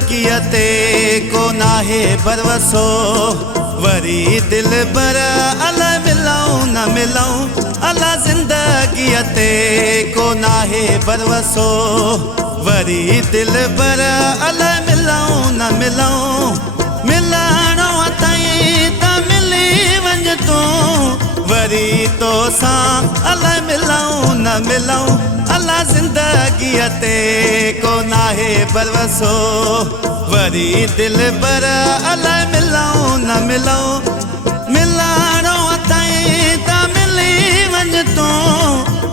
ज़िंदगीअ ते को नाहे भरवसो वरी दिल बर अलाए मिलऊं न मिलऊं अला ज़िंदगीअ ते को नाहे भरवसो वरी दिल बर अलाए मिलऊं न मिलऊं मिलणो ताईं त मिली वञ तूं वरी तो सां अलाए मिलऊं न मिलऊं अला ज़िंदगीअ ते को नाहे भरवसो वरी दिल बर अलाए मिलऊं न मिलऊं मिलणो ताईं त मिली वञ तूं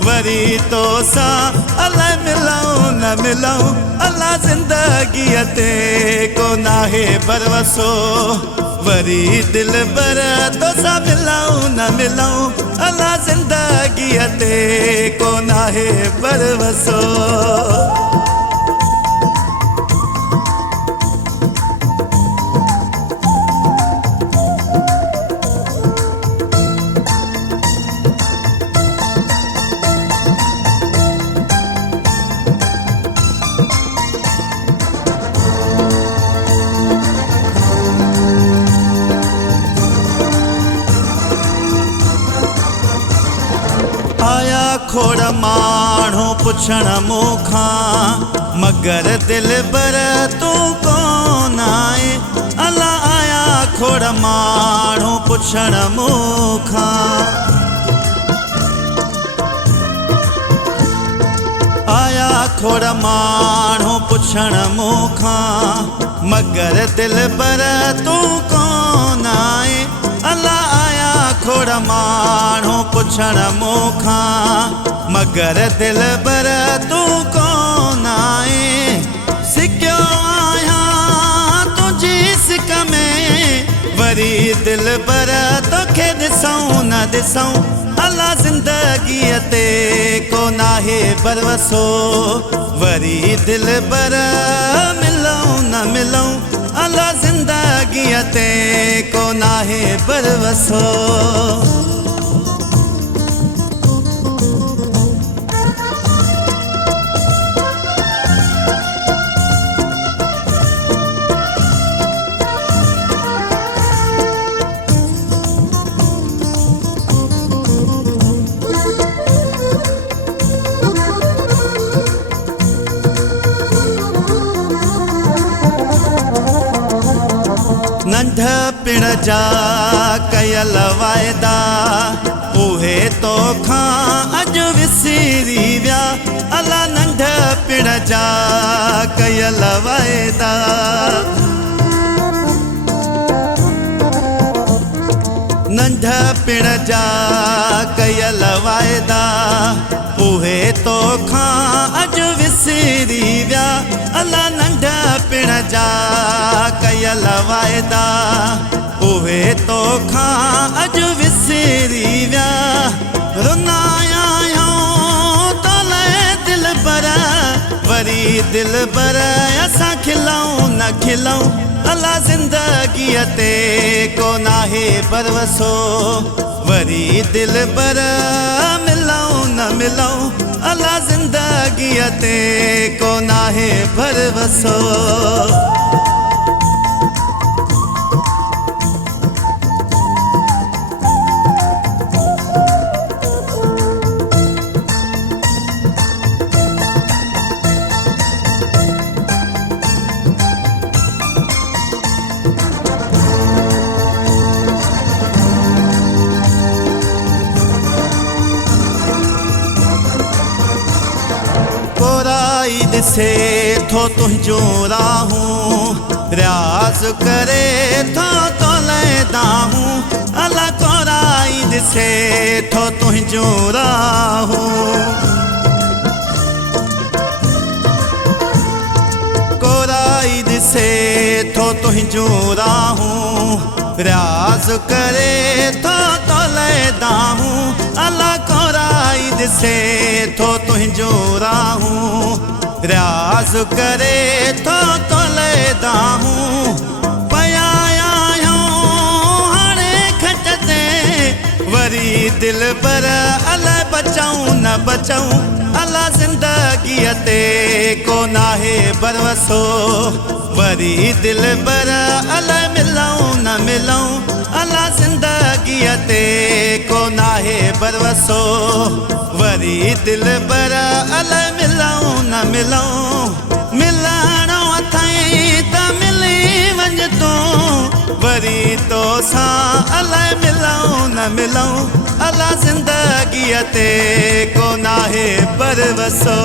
वरी तो सां अलाए मिलऊं न मिलऊं अला ज़िंदगीअ ते को नाहे भरवसो वरी दिल बर तो सां मिलऊं न मिलऊं अला ज़िंदगीअ ते को नाहे भरवसो। आया खोड़ माण्हू पुछण मूंखां मगर दिल बर तू कोन आए अला आया खोड़ माण्हू पुछण मूंखां आया खोड़ माण्हू पुछण मूंखां मगर दिल बर तू कोन आए अला आया खोड़ माण्हू पुछण मूंखां मगर दिल बर तू कोन आए सिकियो आहियां तुंहिंजी सिक में वरी दिल बर तोखे ॾिसूं न ॾिसूं अला ज़िंदगीअ ते को नाहे भरवसो वरी दिल बर मिलऊं न मिलऊं अला ज़िंदगीअ ते को नाहे भरवसो। नंढपिण जा कयल वाइदा उहे तोखां अॼु विसिरी विया अला नंढपिण जा कयल वाइदा नंढपिण जा कयल वाइदा उहे तोखां अॼु विसिरी विया अला नंढपिण जा कयल वाइदा उहे तोखां अॼु विसिरी विया रुनाया तोले दिल बर वरी दिल बर असां खिलऊं न खिलऊं अला ज़िंदगीअ ते को नाहे भरवसो वरी दिल बर मिलऊं न मिलऊं अला ज़िंदगीअ ते को नाहे भरवसो। से थो तुझो राहूं रियाज़ करे थो तो लेदाहूं अला कोराई से थो तुझो राहूं कोराई से थो तुझो राहूं रियाज़ करे थो तो लेदाहूं अला कोराई से थो तुझो राहूं रियाज़ करे तो लेदाहूं पयाया हाणे खट ते वरी दिल बर अलाए बचाऊं बचऊं न बचऊं अला ज़िंदगीअ ते को नाहे भरवसो वरी दिल बर अला मिलऊं न मिलऊं अला ज़िंदगीअ ते को नाहे भरवसो वरी दिल बर अला मिलऊं न मिलऊं मिलणो अथई त मिली वञ तूं वरी तो सां अलाए मिलऊं न मिलऊं अला ज़िंदगीअ ते को नाहे भरवसो।